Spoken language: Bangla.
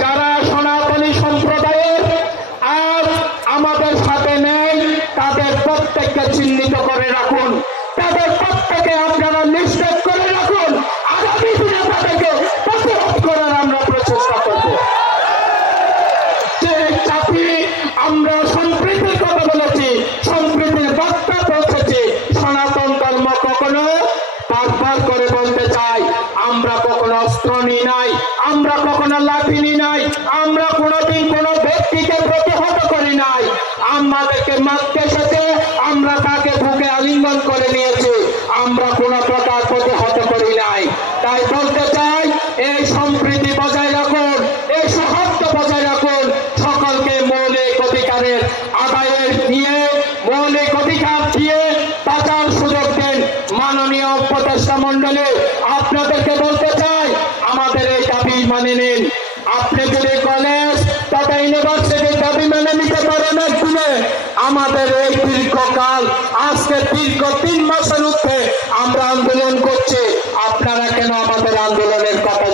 যারা সনাতনী সম্প্রদায়ের আজ আমাদের সাথে নেই তাদের প্রত্যেককে চিহ্নিত করে রাখুন, তাদের প্রত্যেকে আপনারা নিশ্চিত করে রাখুন। আগামী দিনে তাদেরকে প্রতিরোধ করার আমরা প্রচেষ্টা করব। যে জাতি আমরা সম্প্রীতির কথা বলেছি, সম্প্রীতির বার্তা পৌঁছেছি, সনাতন ধর্ম কখনো বারবার করে বলতে চাই আমরা কখনো অস্ত্র নিই নাই, আমরা কখনো লাঠি নিই নাই, আমরা কোনোদিন কোনো ব্যক্তিকে প্রতিহত করি নাই। আমাদেরকে মারতে এসেছে, আমরা তাকে বুকে আলিঙ্গন করে নিয়েছি, আমরা কোনো প্রকার প্রতিহত করি নাই। তাই বলতে চাই এই সম্প্রীতি বজায় রাখুন, এই সৌহার্দ্য বজায় রাখুন, সকলকে মৌলিক অধিকারের আদায়ের নিয়ে মৌলিক অধিকার দিয়ে বাঁচার সুযোগ দেন। মাননীয় উপদেষ্টা মন্ডলী, আপনাদেরকে বলতে চাই আমাদের এই দাবি মানে নিন। আপনি যদি কলেজ তথা ইউনিভার্সিটির দাবি মেনে নিতে পারেন একদিনে, আমাদের এই দীর্ঘকাল আজকে দীর্ঘ 3 মাসের ঊর্ধ্বে আমরা আন্দোলন করছি, আপনারা কেন আমাদের আন্দোলনের কথা